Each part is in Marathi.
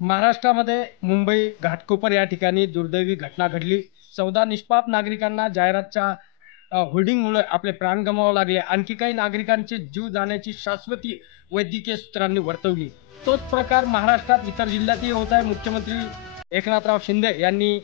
महाराष्ट्रामध्ये मुंबई घाटकोपर या ठिकाणी दुर्दैवी घटना घडली। 14 निष्पाप नागरिकांना जाहिरातच्या होर्डिंगमुळे आपले प्राण गमावावे लागले। आणखी काही नागरिकांचे जीव जाण्याची शाश्वती वैद्यकीय सूत्रांनी वर्तवली। तोच प्रकार महाराष्ट्रात इतर जिल्ह्यातही होत आहे। मुख्यमंत्री एकनाथराव शिंदे यांनी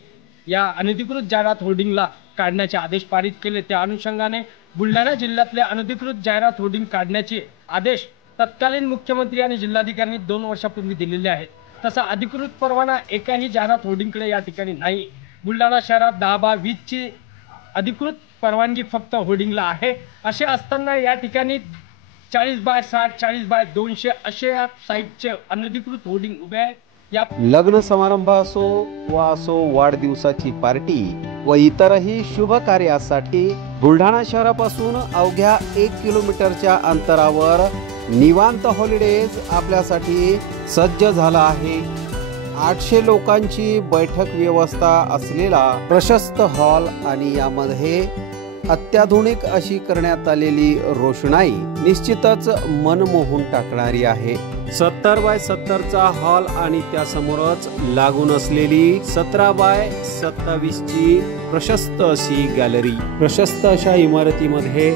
या अनधिकृत जाहिरात होर्डिंगला काढण्याचे आदेश पारित केले। त्या अनुषंगाने बुलढाणा जिल्ह्यातले अनधिकृत जाहिरात होर्डिंग काढण्याचे आदेश तत्कालीन मुख्यमंत्री आणि जिल्हाधिकाऱ्यांनी 2 वर्षापूर्वी दिलेले आहेत। तसा अधिकृत परवाना एकाही जाहिरात होर्डिंगकडे या ठिकाणी नाही। बुलढाणा शहरात 10/20 ची अधिकृत परवानगी फक्त होर्डिंगला आहे। असे असताना या ठिकाणी 40/60 40/200 असे या साईटचे अनधिकृत होर्डिंग उभे आहेत। लग्न समारंभ असो वाढदिवसाची पार्टी व इतरही शुभ कार्यासाठी बुलढाणा शहरापासून अवघ्या 1 किलोमीटरच्या अंतरावर निवांत हॉलिडेज आपल्यासाठी सज्ज झाला आहे। 800 लोकांची बैठक व्यवस्था असलेला प्रशस्त हॉल आणि यामध्ये अत्याधुनिक अशी करण्यात आलेली रोषणाई निश्चितच मन मोहून टाकणारी आहे। 70/70 चा हॉल आणि त्यासमोरच लागून असलेली 17/27 ची प्रशस्त अशी गॅलरी। प्रशस्त अशा इमारतीमध्ये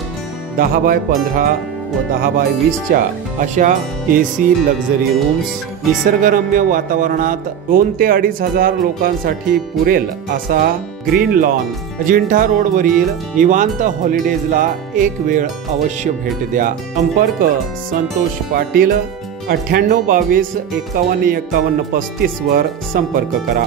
10/15 व 10/20 च्या अशा AC लक्झरी रूम्स, निसर्गरम्य वातावरणात 2 ते 2.5 हजार लोकांसाठी पुरेल असा ग्रीन लॉन। अजिंठा रोड वरील निवांत हॉलिडेजला एक वेळ अवश्य भेट द्या। संपर्क संतोष पाटील 98 22 51 51 35 वर संपर्क करा।